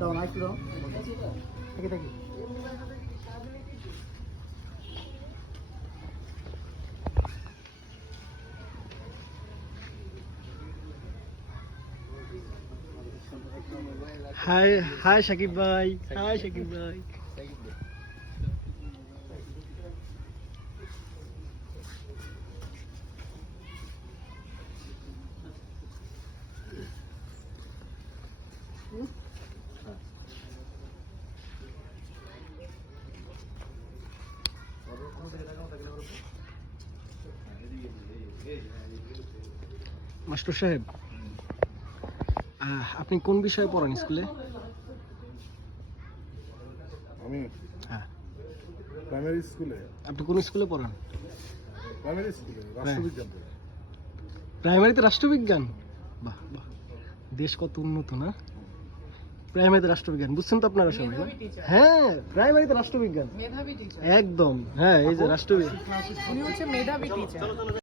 দাও না একটু দাও থাকি হাই হাই শাকিব ভাই, হাই শাকিব ভাই। মাস্টার সাহেব, আপনি কোন বিষয়ে পড়ান স্কুলে? আমি হ্যাঁ, প্রাইমারি স্কুলে। আপনি কোন স্কুলে পড়ান? প্রাইমারি স্কুলে রাষ্ট্রবিজ্ঞান। প্রাইমারিতে রাষ্ট্রবিজ্ঞান? বাহ বাহ, দেশ কত উন্নত না! প্রাইমারিতে রাষ্ট্রবিজ্ঞান, বুঝছেন তো আপনারা সবাই? হ্যাঁ, প্রাইমারিতে রাষ্ট্রবিজ্ঞান একদম। হ্যাঁ, এই যে রাষ্ট্রবিজ্ঞান। উনি হচ্ছে মেধাবী টিচার।